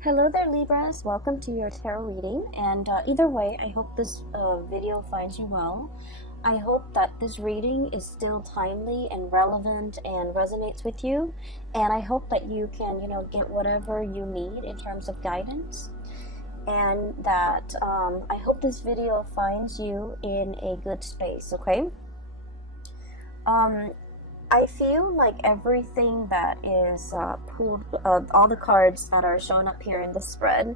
Hello there, Libras. Welcome to your tarot reading. And either way, I hope this video finds you well. I hope that this reading is still timely and relevant and resonates with you. And I hope that you can, get whatever you need in terms of guidance. And that I hope this video finds you in a good space, okay? I feel like everything that is pulled, all the cards that are shown up here in the spread,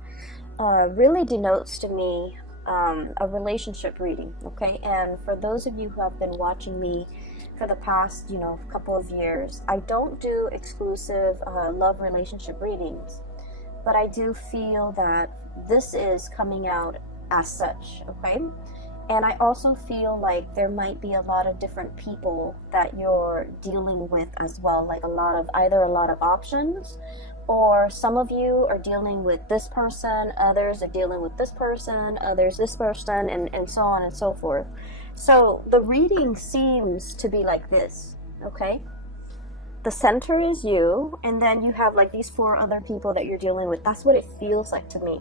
really denotes to me a relationship reading, okay? And for those of you who have been watching me for the past, couple of years, I don't do exclusive love relationship readings, but I do feel that this is coming out as such, okay? And I also feel like there might be a lot of different people that you're dealing with as well, like either a lot of options, or some of you are dealing with this person, others are dealing with this person, others this person, and so on and so forth. So the reading seems to be like this, okay? The center is you, and then you have like these 4 other people that you're dealing with. That's what it feels like to me.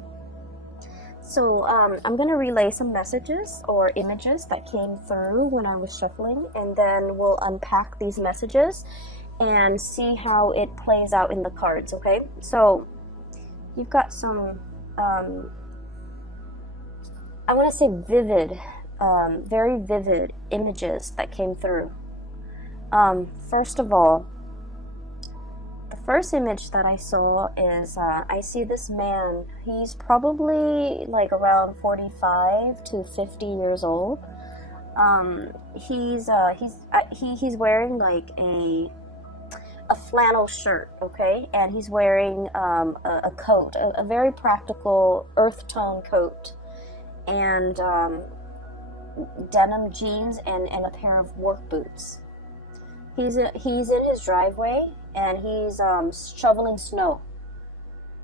So I'm going to relay some messages or images that came through when I was shuffling, and then we'll unpack these messages and see how it plays out in the cards, okay? So you've got some, I want to say vivid, very vivid images that came through. First of all, the first image that I saw is I see this man. He's probably like around 45 to 50 years old. He's wearing like a flannel shirt, okay, and he's wearing a coat, a very practical earth tone coat, and denim jeans and a pair of work boots. He's in his driveway, and he's shoveling snow.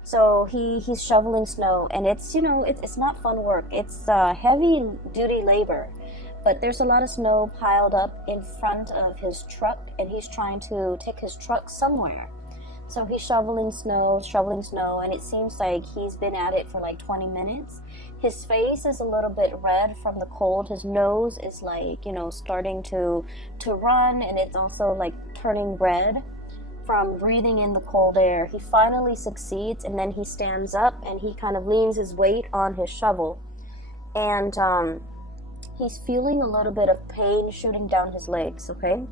So he's shoveling snow, and it's it's not fun work. It's heavy duty labor, but there's a lot of snow piled up in front of his truck, and he's trying to take his truck somewhere. So he's shoveling snow, and it seems like he's been at it for like 20 minutes. His face is a little bit red from the cold. His nose is like, starting to run, and it's also like turning red from breathing in the cold air. He finally succeeds, and then he stands up and he kind of leans his weight on his shovel, and he's feeling a little bit of pain shooting down his legs, okay?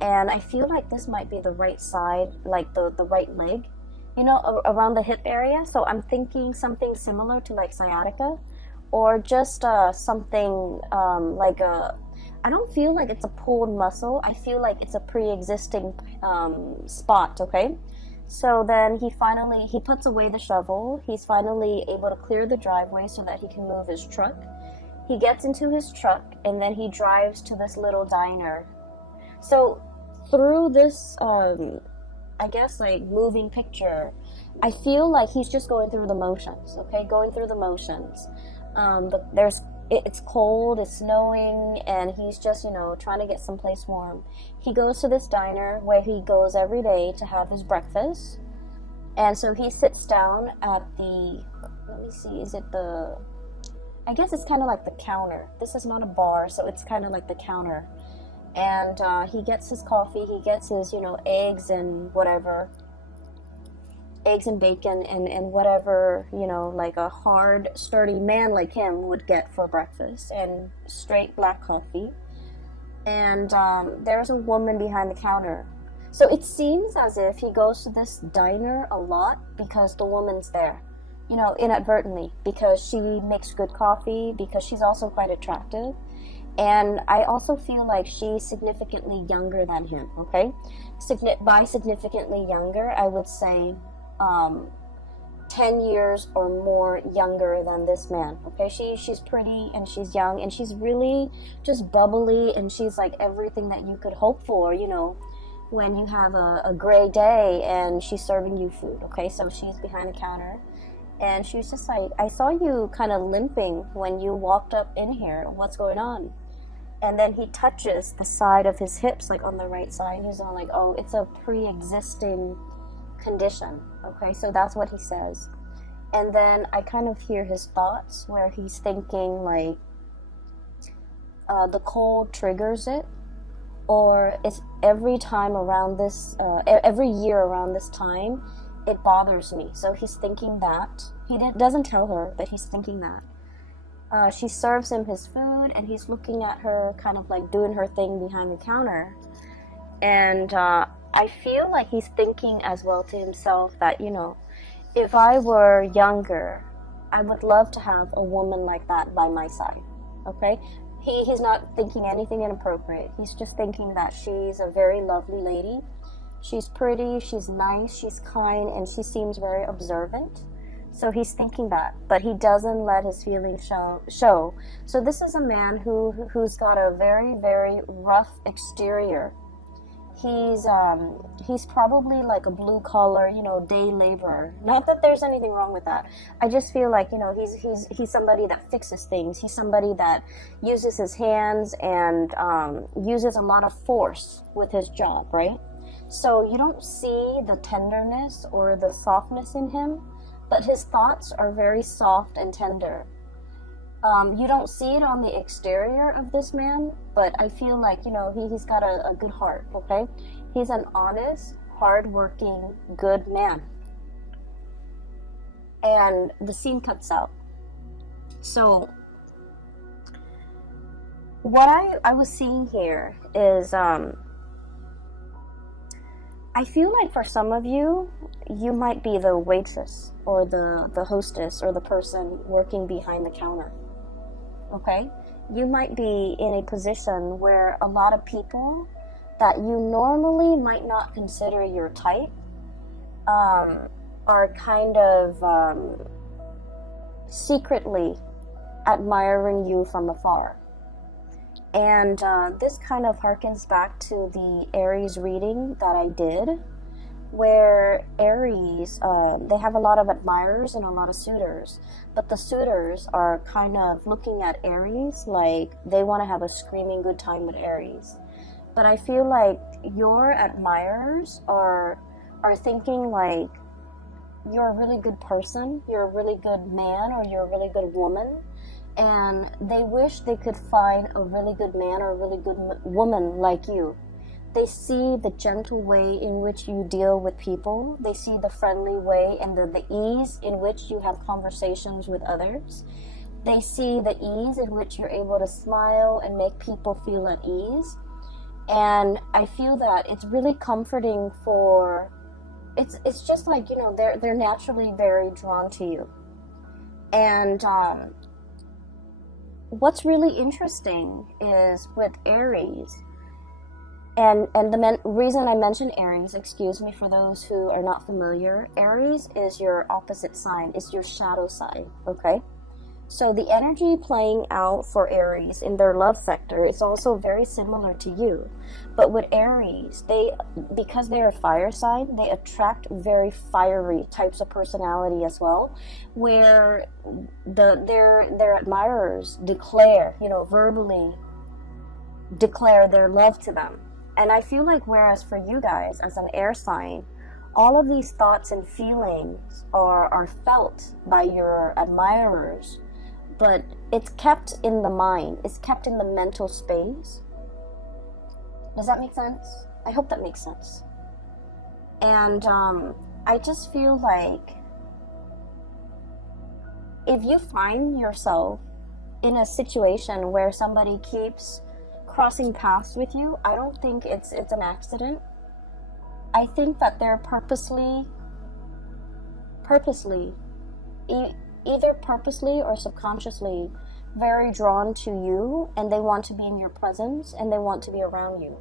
And I feel like this might be the right side, like the right leg, around the hip area. So I'm thinking something similar to like sciatica, or just something like I don't feel like it's a pulled muscle. I feel like it's a pre-existing spot, okay? So then he puts away the shovel. He's finally able to clear the driveway so that he can move his truck. He gets into his truck, and then he drives to this little diner. So through this, I guess, like moving picture, I feel like he's just going through the motions, okay? Going through the motions. It's cold, it's snowing, and he's just, trying to get someplace warm. He goes to this diner where he goes every day to have his breakfast. And so he sits down at I guess it's kind of like the counter. This is not a bar, so it's kind of like the counter. And he gets his coffee, he gets his, eggs and whatever, eggs and bacon and whatever, like a hard, sturdy man like him would get for breakfast, and straight black coffee. And there's a woman behind the counter. So it seems as if he goes to this diner a lot because the woman's there, inadvertently, because she makes good coffee, because she's also quite attractive. And I also feel like she's significantly younger than him, okay? By significantly younger, I would say 10 years or more younger than this man, okay? She's pretty, and she's young, and she's really just bubbly, and she's like everything that you could hope for, when you have a gray day and she's serving you food, okay? So she's behind the counter, and she was just like, I saw you kind of limping when you walked up in here. What's going on? And then he touches the side of his hips, like on the right side. He's all like, oh, it's a pre-existing condition. Okay, so that's what he says. And then I kind of hear his thoughts where he's thinking like the cold triggers it, or it's every time around this, every year around this time, it bothers me. So he's thinking that. He doesn't tell her, but he's thinking that. She serves him his food, and he's looking at her kind of like doing her thing behind the counter. And I feel like he's thinking as well to himself that, you know, if I were younger, I would love to have a woman like that by my side, okay? He's not thinking anything inappropriate. He's just thinking that she's a very lovely lady. She's pretty, she's nice, she's kind, and she seems very observant. So he's thinking that, but he doesn't let his feelings show. So this is a man who's got a very, very rough exterior. He's probably like a blue collar, you know, day laborer. Not that there's anything wrong with that. I just feel like, you know, he's somebody that fixes things. He's somebody that uses his hands and uses a lot of force with his job, right? So you don't see the tenderness or the softness in him, but his thoughts are very soft and tender. You don't see it on the exterior of this man, but I feel like, you know, he's got a good heart, okay? He's an honest, hardworking, good man. And the scene cuts out. So what I was seeing here is I feel like for some of you, you might be the waitress or the hostess or the person working behind the counter. Okay? You might be in a position where a lot of people that you normally might not consider your type are kind of secretly admiring you from afar. And this kind of harkens back to the Aries reading that I did, where Aries, they have a lot of admirers and a lot of suitors, but the suitors are kind of looking at Aries like they want to have a screaming good time with Aries. But I feel like your admirers are thinking like you're a really good person, you're a really good man, or you're a really good woman, and they wish they could find a really good man or a really good woman like you. They see the gentle way in which you deal with people. They see the friendly way and the ease in which you have conversations with others. They see the ease in which you're able to smile and make people feel at ease. And I feel that it's really comforting for, it's just like, you know, they're naturally very drawn to you. And what's really interesting is with Aries, and the reason I mention Aries, excuse me for those who are not familiar, Aries is your opposite sign, it's your shadow sign, okay? So the energy playing out for Aries in their love sector is also very similar to you. But with Aries, because they're a fire sign, they attract very fiery types of personality as well, where their admirers declare, you know, verbally declare their love to them. And I feel like whereas for you guys as an air sign, all of these thoughts and feelings are felt by your admirers, but it's kept in the mind, it's kept in the mental space. Does that make sense? I hope that makes sense. And I just feel like if you find yourself in a situation where somebody keeps crossing paths with you, I don't think it's an accident. I think that they're purposely, either purposely or subconsciously, very drawn to you, and they want to be in your presence and they want to be around you.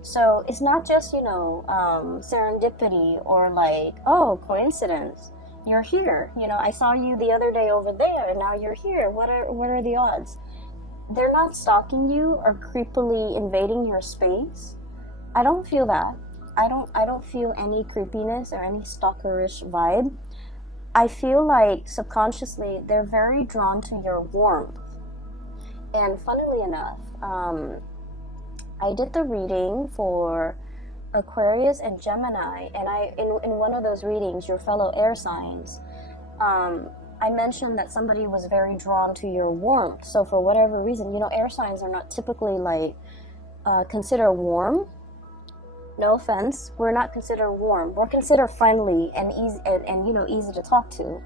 So it's not just, you know, serendipity or like, oh, coincidence. You're here. You know, I saw you the other day over there, and now you're here. What are the odds? They're not stalking you or creepily invading your space. I don't feel that. I don't feel any creepiness or any stalkerish vibe. I feel like subconsciously they're very drawn to your warmth. And funnily enough, I did the reading for Aquarius and Gemini, and in one of those readings, your fellow air signs, I mentioned that somebody was very drawn to your warmth. So for whatever reason, you know, air signs are not typically like considered warm. No offense, we're not considered warm. We're considered friendly and easy, and you know, easy to talk to,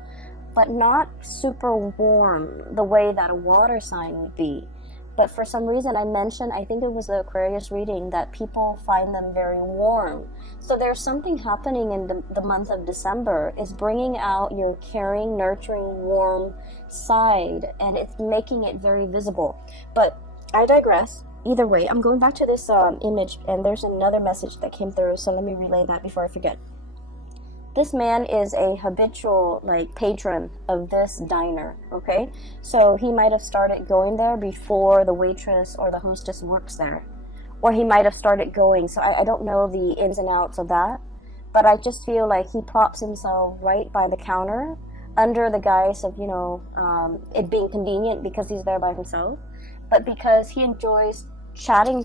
but not super warm the way that a water sign would be. But for some reason, I mentioned, I think it was the Aquarius reading, that people find them very warm. So there's something happening in the month of December. It's bringing out your caring, nurturing, warm side, and it's making it very visible. But I digress. Either way, I'm going back to this image, and there's another message that came through, so let me relay that before I forget. This man is a habitual like patron of this diner, okay? So he might have started going there before the waitress or the hostess works there. Or he might have started going, so I don't know the ins and outs of that. But I just feel like he props himself right by the counter under the guise of, you know, it being convenient because he's there by himself. But because he enjoys chatting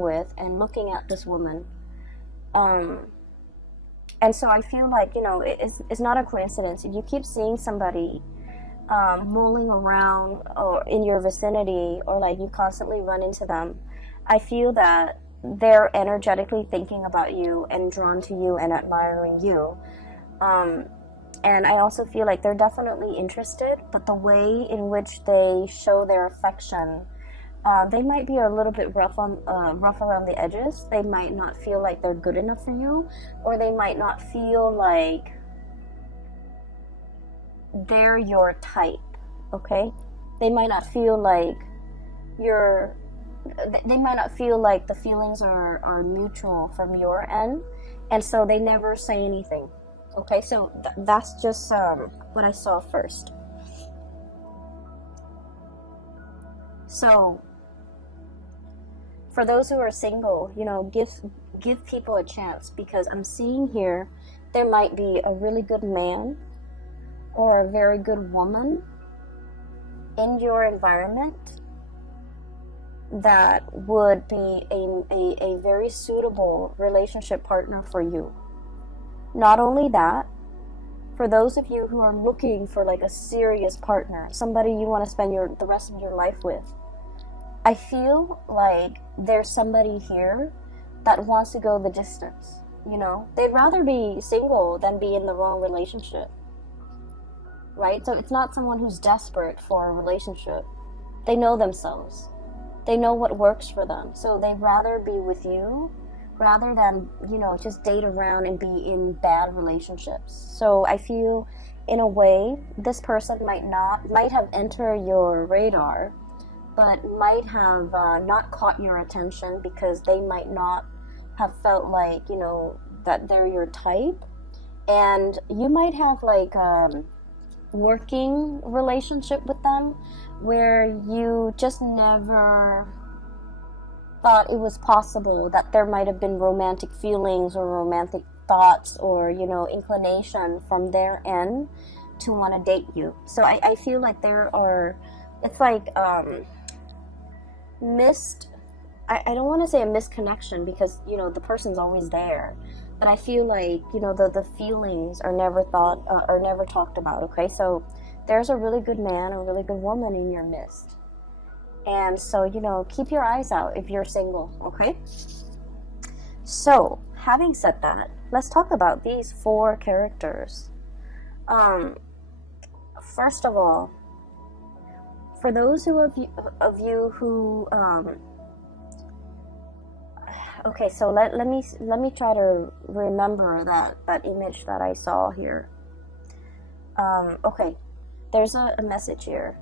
with and looking at this woman. And so I feel like, you know, it's not a coincidence. If you keep seeing somebody mulling around or in your vicinity, or like you constantly run into them, I feel that they're energetically thinking about you and drawn to you and admiring you. And I also feel like they're definitely interested, but the way in which they show their affection, they might be a little bit rough around the edges. They might not feel like they're good enough for you, or they might not feel like they're your type, okay? They might not feel like they might not feel like the feelings are mutual from your end, and so they never say anything, okay? So that's just what I saw first. So for those who are single, you know, give people a chance, because I'm seeing here there might be a really good man or a very good woman in your environment that would be a very suitable relationship partner for you. Not only that, for those of you who are looking for like a serious partner, somebody you want to spend the rest of your life with, I feel like there's somebody here that wants to go the distance, you know? They'd rather be single than be in the wrong relationship, right? So it's not someone who's desperate for a relationship. They know themselves. They know what works for them. So they'd rather be with you rather than, you know, just date around and be in bad relationships. So I feel, in a way, this person might have entered your radar, but might have not caught your attention because they might not have felt like, you know, that they're your type. And you might have like a working relationship with them where you just never thought it was possible that there might have been romantic feelings or romantic thoughts or, you know, inclination from their end to want to date you. So I feel like it's like I don't want to say a misconnection because, you know, the person's always there, but I feel like, you know, the feelings are never talked about, okay? So there's a really good man or a really good woman in your midst. And so, you know, keep your eyes out if you're single, okay? So, having said that, let's talk about these 4 characters. First of all, for those of you who okay, so let me try to remember that image that I saw here. Okay, there's a message here.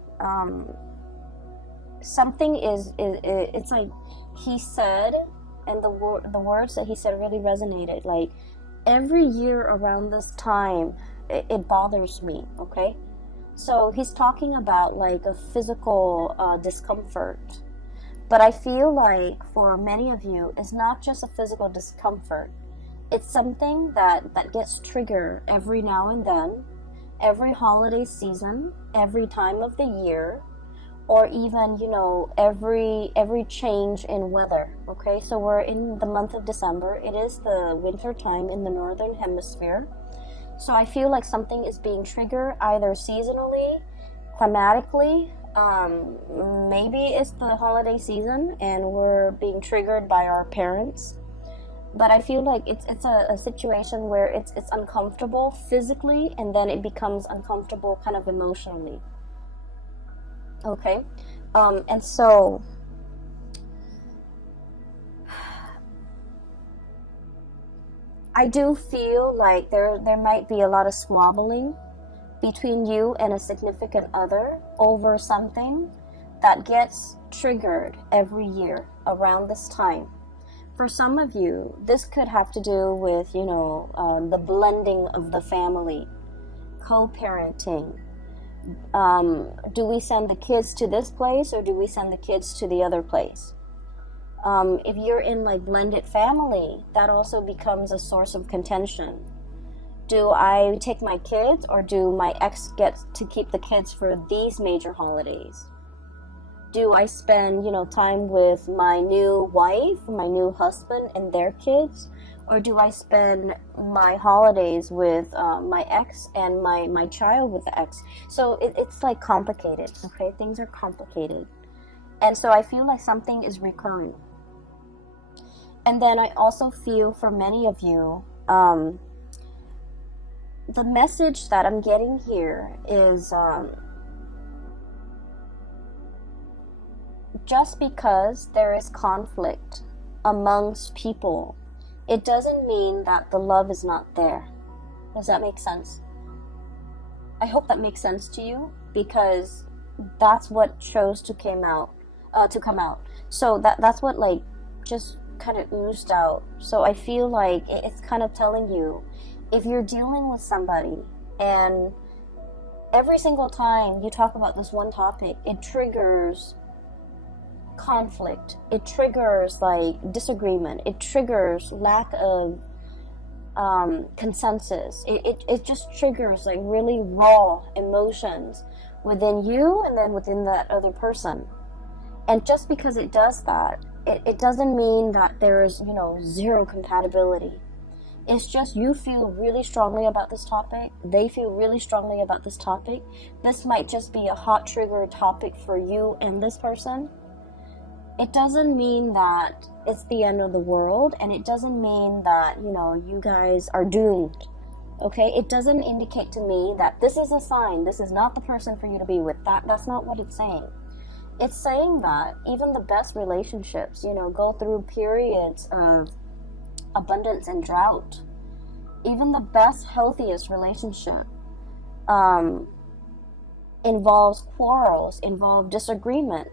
Something it's like he said, and the words that he said really resonated. Like, every year around this time, it bothers me, okay? So he's talking about like a physical discomfort. But I feel like for many of you, it's not just a physical discomfort. It's something that gets triggered every now and then, every holiday season, every time of the year, or even, you know, every change in weather, okay? So we're in the month of December. It is the winter time in the northern hemisphere. So I feel like something is being triggered either seasonally, climatically. Maybe it's the holiday season and we're being triggered by our parents. But I feel like it's a situation where it's uncomfortable physically, and then it becomes uncomfortable kind of emotionally. Okay? And so I do feel like there might be a lot of squabbling between you and a significant other over something that gets triggered every year around this time. For some of you, this could have to do with, the blending of the family, co-parenting. Do we send the kids to this place or do we send the kids to the other place? If you're in like blended family, that also becomes a source of contention. Do I take my kids or do my ex get to keep the kids for these major holidays? Do I spend, time with my new wife, my new husband and their kids? Or do I spend my holidays with my ex and my child with the ex? So it's like complicated, okay? Things are complicated. And so I feel like something is recurring. And then I also feel for many of you, the message that I'm getting here is just because there is conflict amongst people, it doesn't mean that the love is not there. Does that make sense? I hope that makes sense to you, because that's what chose to come out. So that's what like just kind of oozed out. So I feel like it's kind of telling you, if you're dealing with somebody and every single time you talk about this one topic, it triggers conflict, it triggers like disagreement, it triggers lack of consensus, it just triggers like really raw emotions within you and then within that other person. And just because it does that, it doesn't mean that there's zero compatibility. It's just you feel really strongly about this topic, they feel really strongly about this topic. This might just be a hot trigger topic for you and this person. It doesn't mean that it's the end of the world, and it doesn't mean that, you guys are doomed. Okay? It doesn't indicate to me that this is a sign, this is not the person for you to be with. That's not what it's saying. It's saying that even the best relationships, go through periods of abundance and drought. Even the best, healthiest relationship involves quarrels, involves disagreement.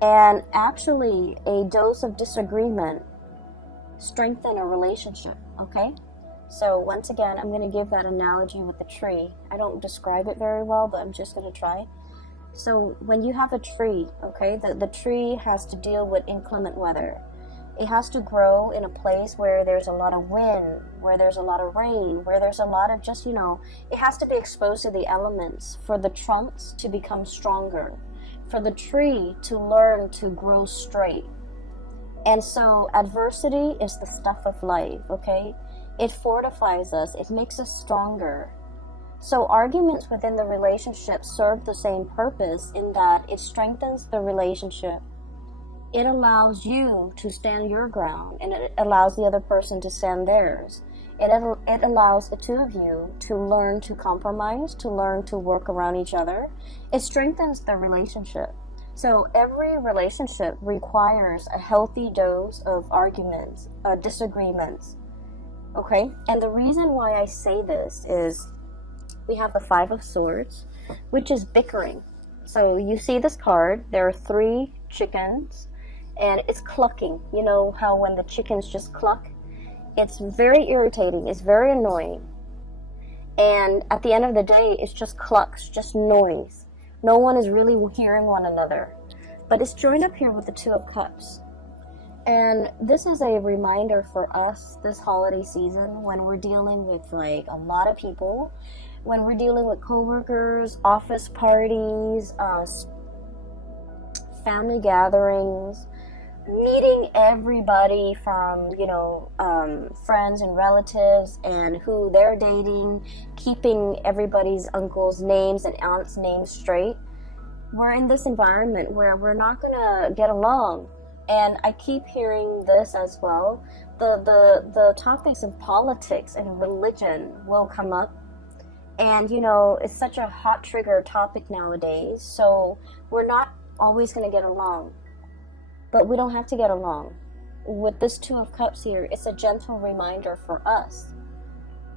And actually, a dose of disagreement strengthens a relationship, okay? So once again, I'm going to give that analogy with the tree. I don't describe it very well, but I'm just going to try. So when you have a tree, okay, the tree has to deal with inclement weather. It has to grow in a place where there's a lot of wind, where there's a lot of rain, where there's a lot of just, it has to be exposed to the elements for the trunks to become stronger, for the tree to learn to grow straight. And so adversity is the stuff of life, okay? It fortifies us, it makes us stronger. So arguments within the relationship serve the same purpose in that it strengthens the relationship. It allows you to stand your ground, and it allows the other person to stand theirs. It allows the two of you to learn to compromise, to learn to work around each other. It strengthens the relationship. So every relationship requires a healthy dose of arguments, disagreements. Okay? And the reason why I say this is we have the Five of Swords, which is bickering. So you see this card, there are 3 chickens, and it's clucking. You know how when the chickens just cluck? It's very irritating, it's very annoying. And at the end of the day, it's just clucks, just noise. No one is really hearing one another. But it's joined up here with the Two of Cups. And this is a reminder for us this holiday season when we're dealing with like a lot of people, when we're dealing with coworkers, office parties, family gatherings, meeting everybody from, friends and relatives and who they're dating, keeping everybody's uncles' names and aunts' names straight. We're in this environment where we're not gonna get along. And I keep hearing this as well. The topics of politics and religion will come up. And, it's such a hot trigger topic nowadays. So we're not always gonna get along. But we don't have to get along. With this Two of Cups here, it's a gentle reminder for us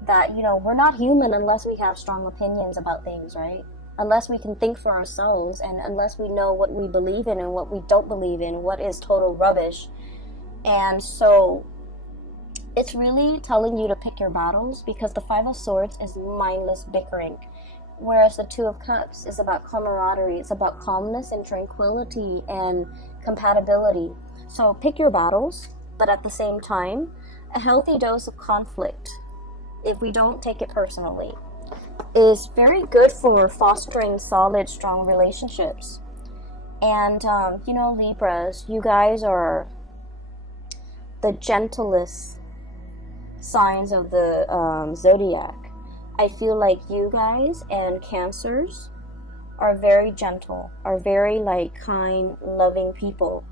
that, we're not human unless we have strong opinions about things, right? Unless we can think for ourselves, and unless we know what we believe in and what we don't believe in, what is total rubbish. And so it's really telling you to pick your battles, because the Five of Swords is mindless bickering, whereas the Two of Cups is about camaraderie. It's about calmness and tranquility and compatibility. So pick your battles, but at the same time, a healthy dose of conflict, if we don't take it personally, is very good for fostering solid, strong relationships. And, Libras, you guys are the gentlest signs of the zodiac. I feel like you guys and Cancers are very gentle, are very kind, loving people.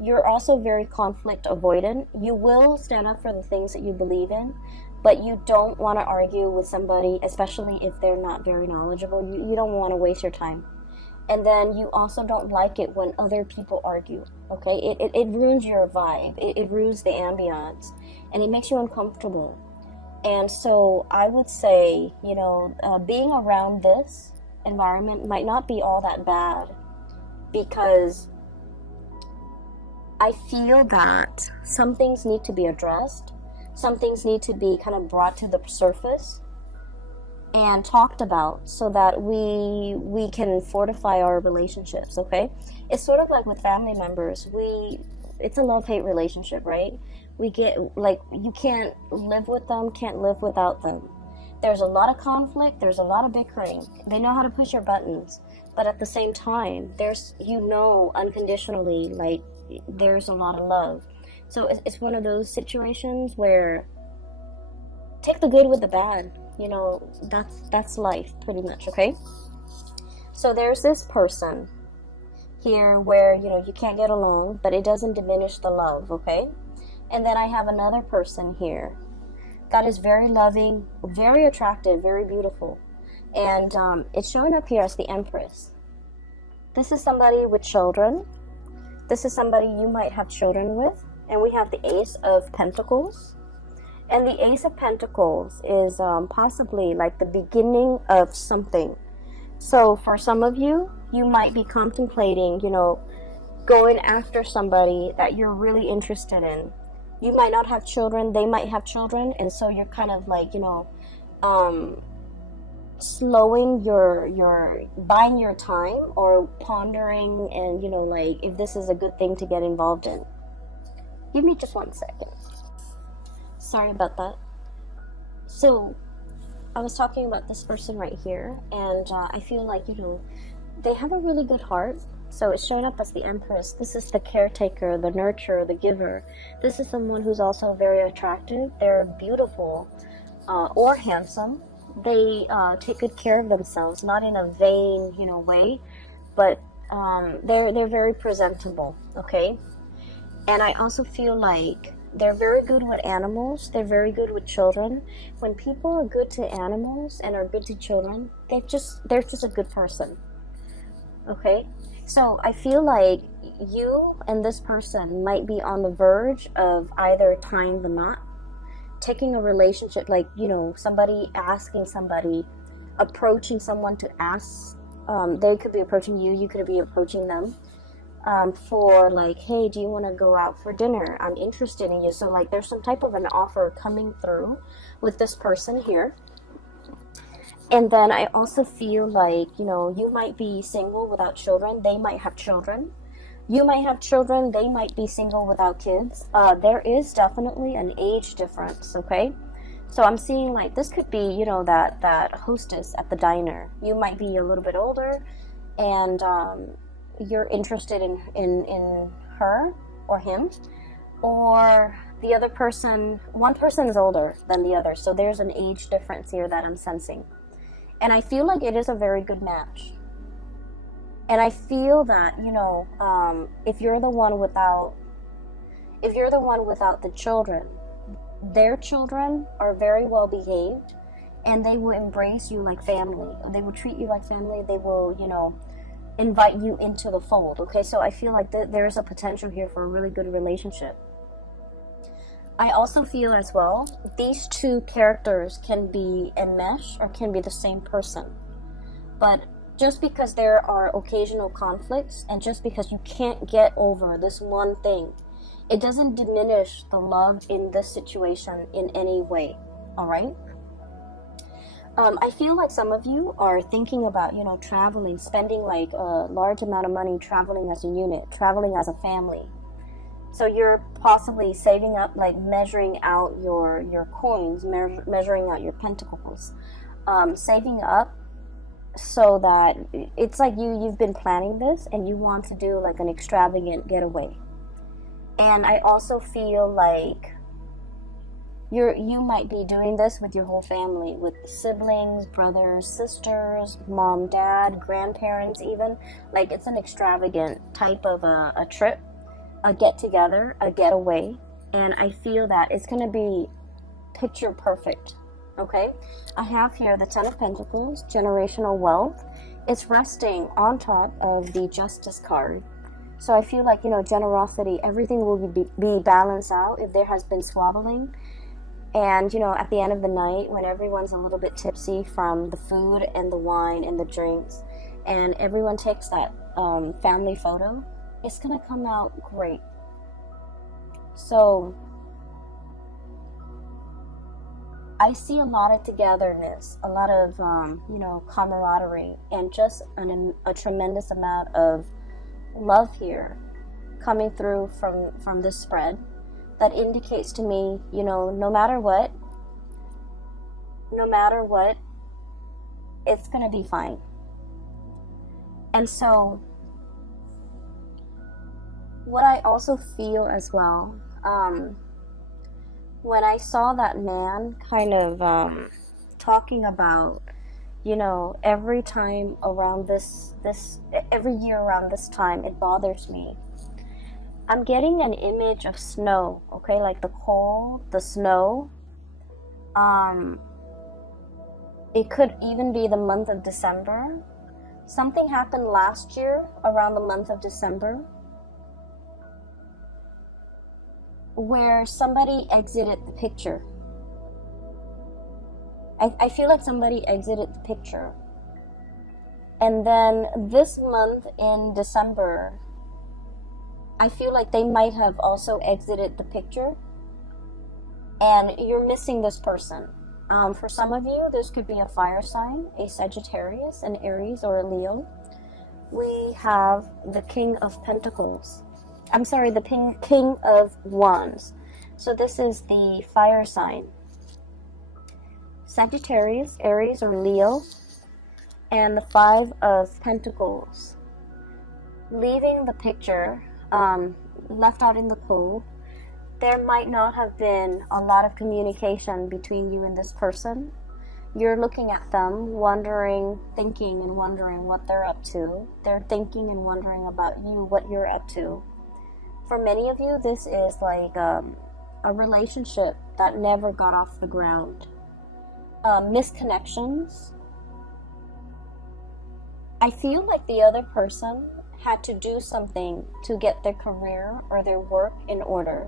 You're also very conflict avoidant. You will stand up for the things that you believe in, but you don't want to argue with somebody, especially if they're not very knowledgeable. You don't want to waste your time. And then you also don't like it when other people argue, okay? It ruins your vibe. It ruins the ambiance, and it makes you uncomfortable. And so I would say, being around this environment might not be all that bad, because I feel that some things need to be addressed. Some things need to be kind of brought to the surface and talked about, so that we can fortify our relationships, okay? It's sort of like with family members. It's a love-hate relationship, right? We get, you can't live with them, can't live without them. There's a lot of conflict, there's a lot of bickering. They know how to push your buttons, but at the same time, there's, unconditionally, there's a lot of love. So it's one of those situations where take the good with the bad. That's life, pretty much, okay? So there's this person here where, you can't get along, but it doesn't diminish the love, okay? And then I have another person here that is very loving, very attractive, very beautiful. And it's showing up here as the Empress. This is somebody with children. This is somebody you might have children with. And we have the Ace of Pentacles. And the Ace of Pentacles is possibly like the beginning of something. So for some of you, you might be contemplating, going after somebody that you're really interested in. You might not have children, they might have children, and so you're kind of slowing your buying your time, or pondering, and if this is a good thing to get involved in. Give me just 1 second. Sorry about that. So I was talking about this person right here, and I feel like they have a really good heart. So it's showing up as the Empress. This is the caretaker, the nurturer, the giver. This is someone who's also very attractive. They're beautiful or handsome. They take good care of themselves, not in a vain, way, but they're very presentable, okay? And I also feel like they're very good with animals. They're very good with children. When people are good to animals and are good to children, they're just a good person, okay? So I feel like you and this person might be on the verge of either tying the knot, taking a relationship, somebody asking somebody, approaching someone to ask. They could be approaching you, you could be approaching them for hey, do you want to go out for dinner? I'm interested in you. So there's some type of an offer coming through with this person here. And then I also feel like, you might be single without children. They might have children. You might have children. They might be single without kids. There is definitely an age difference, okay? So I'm seeing this could be, that hostess at the diner. You might be a little bit older, and you're interested in her. or him, or the other person, one person is older than the other, so there's an age difference here that I'm sensing. And I feel like it is a very good match. And I feel that, you know, if you're the one without the children, their children are very well behaved, and they will embrace you like family. They will treat you like family. They will, you know, invite you into the fold. Okay, so I feel like there's a potential here for a really good relationship. I also feel as well, these two characters can be enmeshed or can be the same person. But just because there are occasional conflicts, and just because you can't get over this one thing, it doesn't diminish the love in this situation in any way. All right? I feel like some of you are thinking about, you know, traveling, spending like a large amount of money traveling as a unit, traveling as a family. So you're possibly saving up, like measuring out your coins, measuring out your pentacles, saving up so that it's like you've been planning this and you want to do like an extravagant getaway. And I also feel like you might be doing this with your whole family, with siblings, brothers, sisters, mom, dad, grandparents even. Like it's an extravagant type of a trip, a get-together, a getaway. And I feel that it's going to be picture perfect, okay? I have here the Ten of Pentacles, generational wealth. It's resting on top of the Justice card. So I feel like, you know, generosity, everything will be balanced out if there has been squabbling. And, you know, at the end of the night, when everyone's a little bit tipsy from the food and the wine and the drinks, and everyone takes that family photo, it's going to come out great. So I see a lot of togetherness, a lot of, you know, camaraderie, and just a tremendous amount of love here coming through from this spread. That indicates to me, you know, no matter what, it's going to be fine. And so, what I also feel as well, when I saw that man kind of talking about, you know, every time around every year around this time, it bothers me. I'm getting an image of snow, okay, like the cold, the snow. It could even be the month of December. Something happened last year around the month of December where somebody exited the picture. I feel like somebody exited the picture. And then this month in December, I feel like they might have also exited the picture, and you're missing this person. For some of you, this could be a fire sign, a Sagittarius, an Aries, or a Leo. We have the King of Pentacles. I'm sorry, the King of Wands. So this is the fire sign. Sagittarius, Aries, or Leo, and the Five of Pentacles. Leaving the picture, left out in the cold, there might not have been a lot of communication between you and this person. You're looking at them, thinking and wondering what they're up to. They're thinking and wondering about you, what you're up to. For many of you, this is like a relationship that never got off the ground. Misconnections. I feel like the other person had to do something to get their career or their work in order.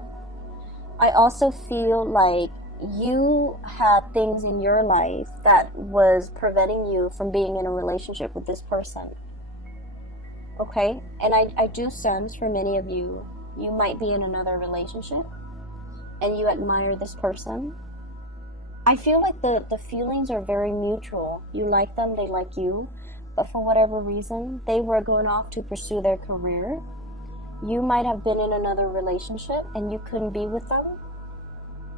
I also feel like you had things in your life that was preventing you from being in a relationship with this person. Okay? And I do sense for many of you, you might be in another relationship and you admire this person. I feel like the feelings are very mutual. You like them, they like you. But for whatever reason, they were going off to pursue their career. You might have been in another relationship and you couldn't be with them.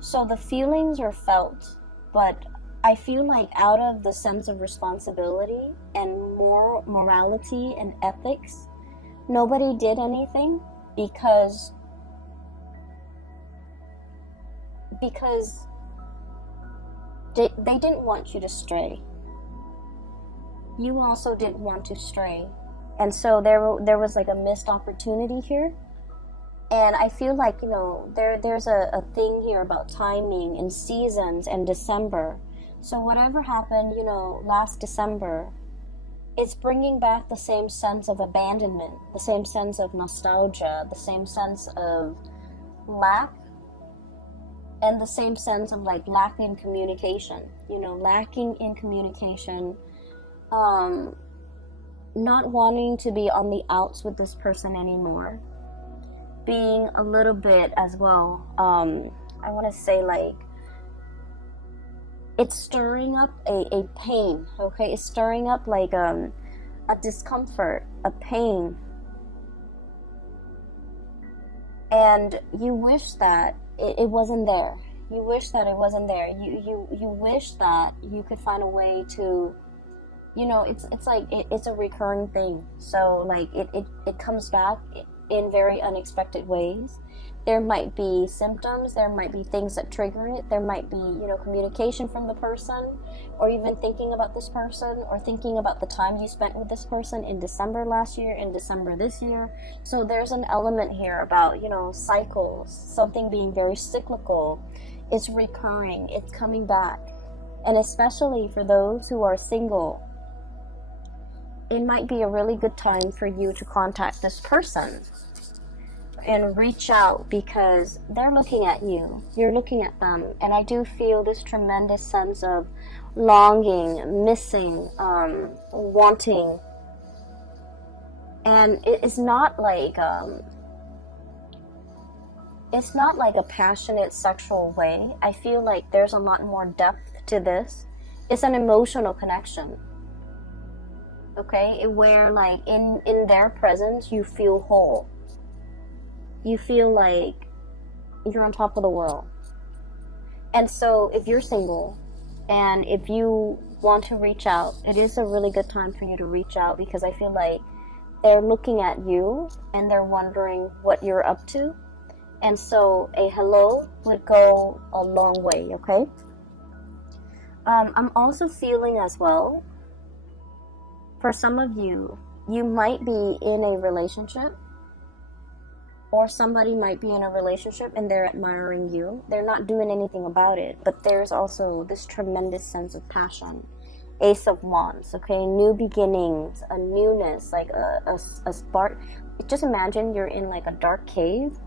So the feelings are felt, but I feel like out of the sense of responsibility and more morality and ethics, nobody did anything because because they didn't want you to stray. You also didn't want to stray. And so there was like a missed opportunity here. And I feel like, there's a thing here about timing and seasons and December. So whatever happened, last December, it's bringing back the same sense of abandonment, the same sense of nostalgia, the same sense of lack, and the same sense of like lacking communication, lacking in communication, not wanting to be on the outs with this person anymore, being a little bit as well, I want to say like, it's stirring up a pain, okay? It's stirring up like a discomfort, a pain. And you wish that it wasn't there. You wish that it wasn't there. You wish that you could find a way to, it's like, it's a recurring thing. So like it comes back in very unexpected ways. There might be symptoms, there might be things that trigger it, there might be, communication from the person, or even thinking about this person, or thinking about the time you spent with this person in December last year, in December this year. So there's an element here about, cycles, something being very cyclical. It's recurring, it's coming back. And especially for those who are single, it might be a really good time for you to contact this person and reach out, because they're looking at you, you're looking at them, and I do feel this tremendous sense of longing, missing, wanting. And it's not like a passionate sexual way. I feel like there's a lot more depth to this. It's an emotional connection, okay, where like in their presence you feel whole. You feel like you're on top of the world. And so if you're single and if you want to reach out, it is a really good time for you to reach out, because I feel like they're looking at you and they're wondering what you're up to. And so a hello would go a long way, okay? I'm also feeling as well, for some of you, you might be in a relationship, or somebody might be in a relationship and they're admiring you. They're not doing anything about it, but there's also this tremendous sense of passion. Ace of Wands, okay? New beginnings, a newness, like a spark. Just imagine you're in like a dark cave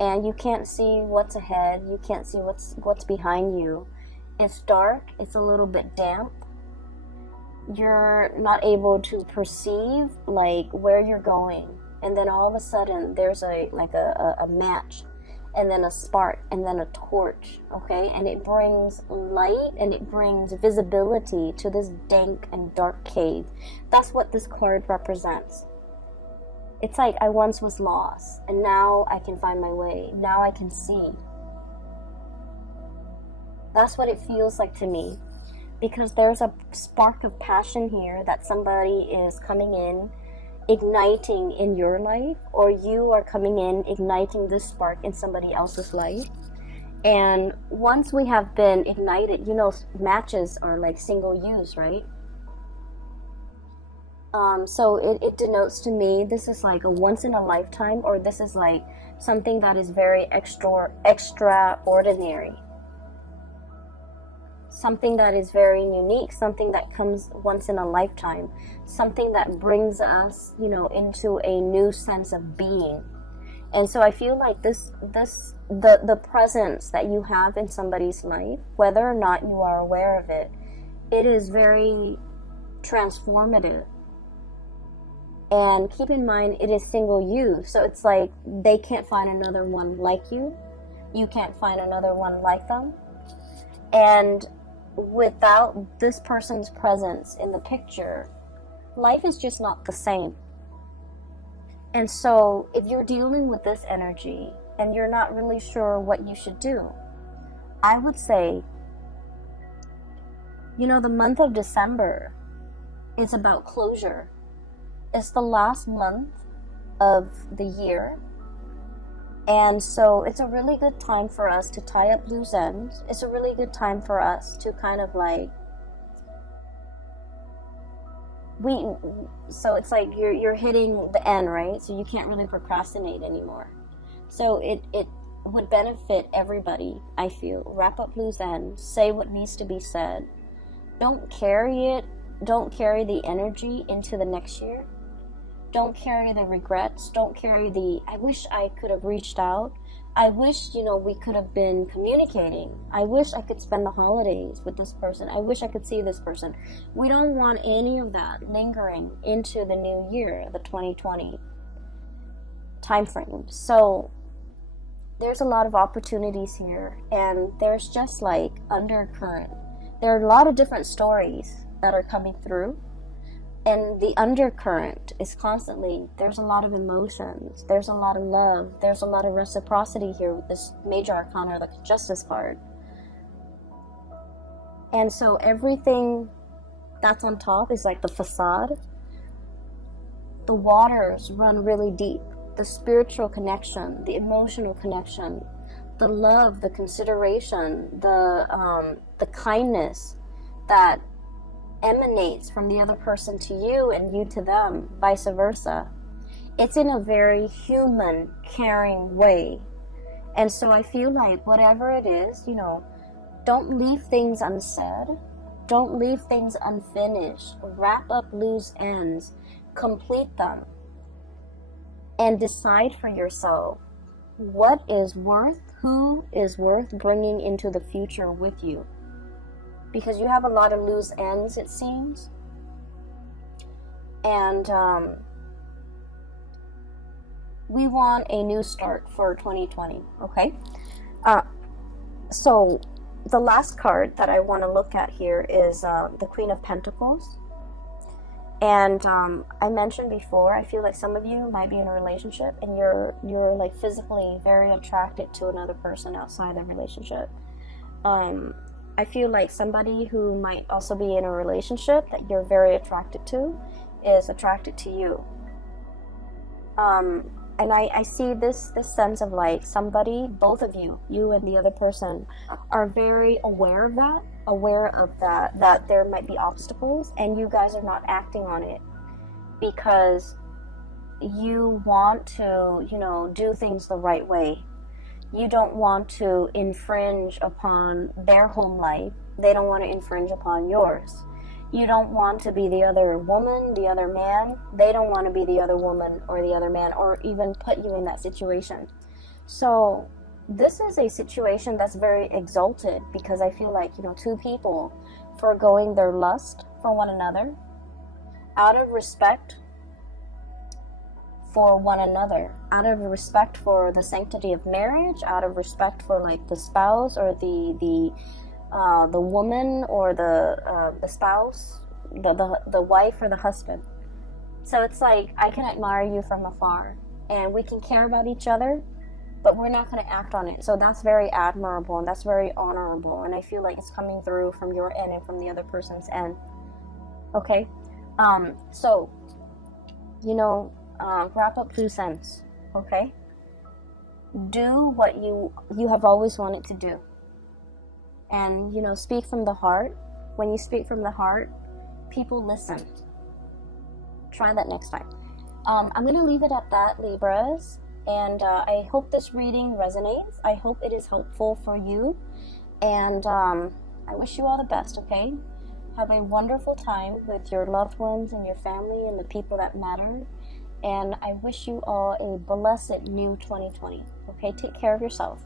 and you can't see what's ahead. You can't see what's behind you. It's dark. It's a little bit damp. You're not able to perceive like where you're going. And then all of a sudden there's a match, and then a spark, and then a torch, okay? And it brings light and it brings visibility to this dank and dark cave. That's what this card represents. It's like, I once was lost and now I can find my way. Now I can see. That's what it feels like to me, because there's a spark of passion here that somebody is coming in, igniting in your life, or you are coming in igniting this spark in somebody else's life. And once we have been ignited, matches are like single use, right? So it denotes to me this is like a once in a lifetime, or this is like something that is very extraordinary. Something that is very unique, something that comes once in a lifetime, something that brings us, into a new sense of being. And so I feel like the presence that you have in somebody's life, whether or not you are aware of it, it is very transformative. And keep in mind, it is single use. So it's like they can't find another one like you. You can't find another one like them. And without this person's presence in the picture, life is just not the same. And so if you're dealing with this energy and you're not really sure what you should do, I would say, the month of December is about closure. It's the last month of the year. And so it's a really good time for us to tie up loose ends. It's a really good time for us to kind of like, so it's like you're hitting the end, right? So you can't really procrastinate anymore. So it would benefit everybody, I feel. Wrap up loose ends, say what needs to be said. Don't carry the energy into the next year. Don't carry the regrets. Don't carry the, I wish I could have reached out. I wish, we could have been communicating. I wish I could spend the holidays with this person. I wish I could see this person. We don't want any of that lingering into the new year, the 2020 time frame. So there's a lot of opportunities here, and there's just like undercurrent. There are a lot of different stories that are coming through. And the undercurrent is constantly, there's a lot of emotions, there's a lot of love, there's a lot of reciprocity here with this major arcana, the Justice card. And so everything that's on top is like the facade. The waters run really deep. The spiritual connection, the emotional connection, the love, the consideration, the kindness that emanates from the other person to you and you to them, vice versa. It's in a very human, caring way. And so I feel like whatever it is, don't leave things unsaid. Don't leave things unfinished. Wrap up loose ends. Complete them. And decide for yourself who is worth bringing into the future with you. Because you have a lot of loose ends, it seems. And we want a new start for 2020, okay? So the last card that I want to look at here is the Queen of Pentacles. And I mentioned before, I feel like some of you might be in a relationship and you're like physically very attracted to another person outside the relationship. I feel like somebody who might also be in a relationship that you're very attracted to is attracted to you. And I see this sense of like somebody, both of you and the other person, are very aware of that there might be obstacles, and you guys are not acting on it because you want to, do things the right way. You don't want to infringe upon their home life. They don't want to infringe upon yours. You don't want to be the other woman, the other man. They don't want to be the other woman or the other man, or even put you in that situation. So this is a situation that's very exalted, because I feel like, two people foregoing their lust for one another out of respect for one another, out of respect for the sanctity of marriage, out of respect for like the spouse or the woman or the spouse, the wife or the husband. So it's like, I can admire you from afar and we can care about each other, but we're not going to act on it. So that's very admirable and that's very honorable, and I feel like it's coming through from your end and from the other person's end. Okay, so wrap up loose ends. Okay, do what you have always wanted to do, and speak from the heart. When you speak from the heart, people listen. Try that next time. I'm gonna leave it at that, Libras, and I hope this reading resonates. I hope it is helpful for you, and I wish you all the best. Okay, have a wonderful time with your loved ones and your family and the people that matter. And I wish you all a blessed new 2020. Okay, take care of yourself.